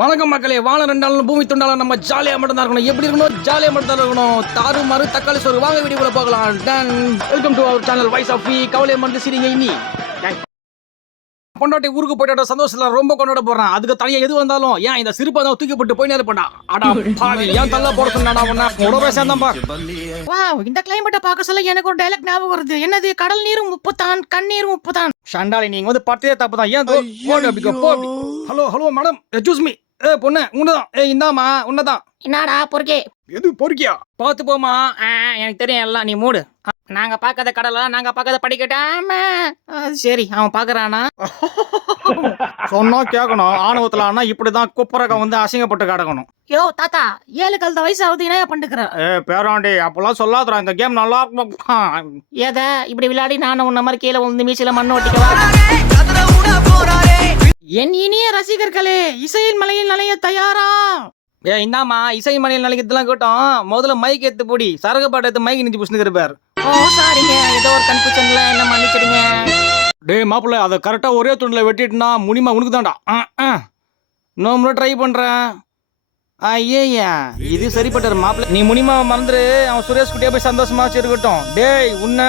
வணக்கம் மக்களே, வாழ ரெண்டாலும் பூமி துண்டாலும் நம்ம ஜாலியா மட்டும் தான் இருக்கணும். எப்படி இருக்கணும்? ஜாலியா மட்டும் தான் இருக்கணும். தாறு மாறு தக்காளி சோறு வாங்க வீடியோக்குள்ள போகலாம். டன் welcome to our channel voice of V. கவலை மறந்து சிரிங்க இனி. பொண்டாட்டி ஊருக்கு போயிட்ட சந்தோஷத்துல ரொம்ப கொண்டாட போறான். அதுக்கு தனியா எது வந்தாலும் ஏன் இந்த சிரிப்பை தான் தூக்கி போட்டு போய் நேரம் பண்ணா. அடா பாவி, ஏன் தள்ள போட சொன்னா உன்ன உடம்பே சேர்ந்தான் பா. வாவ், இந்த கிளைமேட்டை பார்க்க சொல்ல எனக்கு ஒரு டைலாக் ஞாபகம் வருது. என்னது? கடல் நீரும் உப்புதான், கண்ணீரும் உப்புதான். ஷண்டாலி, நீங்க வந்து பத்தே தப்பு தான். ஏன் போ. Hello hello madam, excuse me. பொண்ணு உன்னதான். இந்தாமா உன்னதான். என்னடா பொறுக்கே? எது பொறுக்கியா? பார்த்து போமா. எனக்கு தெரியும் எல்லாம், நீ மூடு. நாங்க பார்க்காத கடலா, நாங்க பார்க்காத படிக்கட்டாம. சரி, அவன் பாக்குறானா? சொன்னா கேட்கணும். ஆணவத்துல ஆனா இப்படிதான் குப்பரகம் வந்து அசிங்கப்பட்டு கிடக்கணும். யோ தாத்தா, 7 கழுத வயசு ஆகுது, என்ன பண்ணுகிற? பேராண்டி, அப்பெல்லாம் சொல்லாதடா. இந்த கேம் நல்லா இருக்கும். ஏதா இப்படி விளையாடி நானும் உன்ன மாதிரி கீழே வந்து மீசில மண்ணு ஒட்டிக்கவா? என் இனிய ரசிகர்களே, இசையின் மலையில் நனைய தயாரா? இந்தாமா இசை மலையில் நிலைக்கிறதுலாம் கேட்டோம். முதல்ல மைக் எடுத்து போடி. சரகு பாட்டு எடுத்து மைக் நிச்சு புஷ்ணுக்கிற பேர். ஓ சாரிங்க, ஏதோ ஒரு கன்ஃபியூஷன்ல என்ன மன்னிச்சிடுங்க. டே மாப்பிள்ள, அதை கரெக்டா ஒரே துண்டுல வெட்டிட்டுனா முனிமா உனக்கு தான்டா. நான் ட்ரை பண்றேன். ஐயா, இது சரிப்பட்டாரு மாப்பிள்ள. நீ முனிமாவை மறந்துரு. அவன் சுரேஷ் குட்டியா போய் சந்தோஷமா வச்சிருக்கட்டும். டேய் உன்ன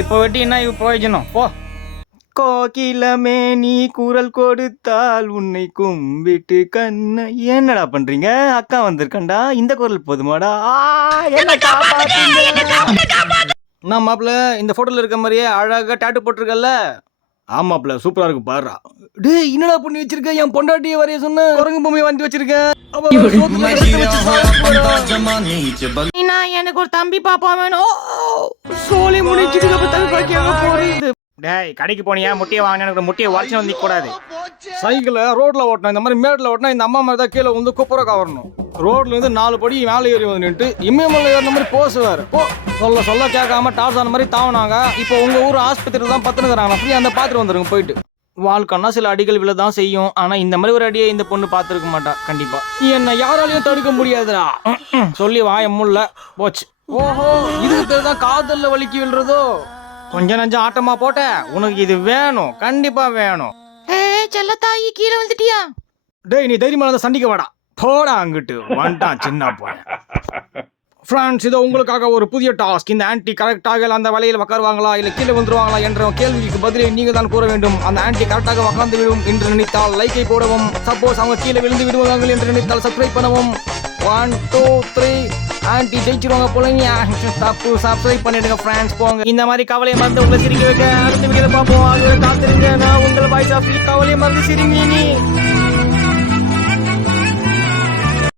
இப்ப வெட்டினா இப்ப போயிடணும் போ. கோகிலமே நீ குரல் கொடுத்தால் உன்னை கும்பிட்டு கண்ண. என்னடா பண்றீங்க? அக்கா வந்திருக்கண்டா. இந்த குரல் போதுமாடா? நான் மாப்பிள்ள, இந்த போட்டோல இருக்க மாதிரியே அழகா டாட்டு போட்டிருக்கல. ஆமாப்ல, சூப்பரா இருக்கு பாருடா. டேய் என்னடா பண்ணி வச்சிருக்க? என் பொண்டாட்டியை வரைய சொன்ன குரங்கு பொம்மையை வாங்கி வச்சிருக்கேன். எனக்கு ஒரு தம்பி பாப்பா வேணும். சோழி முடிச்சிட்டு தம்பி பாக்கியாக போறீங்க. டேய், கடைக்கு போனியா? முட்டையை வாங்கினா எனக்கு முட்டையை வளைச்சு வந்து கூடாது. சைக்கிளை ரோட்ல ஓட்டணும். இந்த மாதிரி மேட்ல ஓட்டினா இந்த அம்மா மாதிரி தான் கீழே வந்து குப்புறக்கா வரணும். ரோட்ல இருந்து 4 படி மேலே ஏறி வந்து நின்று இமயமலை ஏறின மாதிரி போசுவார். சொல்ல கேட்காம டார்சான மாதிரி தாவனாங்க. இப்போ உங்க ஊர் ஆஸ்பத்திரி தான் பத்துனுக்குறாங்க. ஃப்ரீ அந்த பாத்துட்டு வந்துருங்க போயிட்டு. வாழ்க்கைன்னா சில அடிகள் விழ தான் செய்யும். ஆனா இந்த மாதிரி ஒரு அடியை இந்த பொண்ணு பார்த்துருக்க மாட்டா கண்டிப்பா. என்ன யாராலையும் தடுக்க முடியாதுடா. சொல்லி வாய முல்ல போச்சு. ஓஹோ, இதுக்கு பேர் தான் காதல்ல வலிக்கு விழுறதோ. கொஞ்சம் நஞ்சம் ஆட்டமா போட்ட. உனக்கு இது வேணும், கண்டிப்பா வேணும். செல்லத்தாயி, கீழே வந்துட்டியா? டேய், நீ தைரியமா சண்டிக்க வாடா. போடா அங்கிட்டு. வந்துட்டான் சின்ன போய். ஃப்ரெண்ட்ஸ், இதோ உங்களுக்காக ஒரு புதிய டாஸ்க். இந்த ஆன்டி கரெக்டாக அந்த வலையில் உட்காருவாங்களா இல்ல கீழே வந்துருவாங்களா என்ற கேள்விக்கு பதிலை நீங்க தான் கூற வேண்டும். அந்த ஆன்டி கரெக்டாக உட்கார்ந்து விடும் என்று நினைத்தால் லைக்கை போடவும். சப்போஸ் அவங்க கீழே விழுந்து விடுவாங்க என்று நினைத்தால் சப்ஸ்கிரைப் பண்ணவும். 1 2 3 ஆன்டி ஜெயிச்சிருவாங்க போலங்க. தப்பு, சப்ஸ்கிரைப் பண்ணிடுங்க ஃப்ரெண்ட்ஸ். போங்க. இந்த மாதிரி கவலையை மறந்து உங்களை சிரிக்க வைக்க அடுத்த வீடியோல பார்ப்போம். அதுவரை காத்திருங்க. நான் உங்கள் வாய்ஸ் ஆஃப் கவலையை மறந்து சிரிங்க.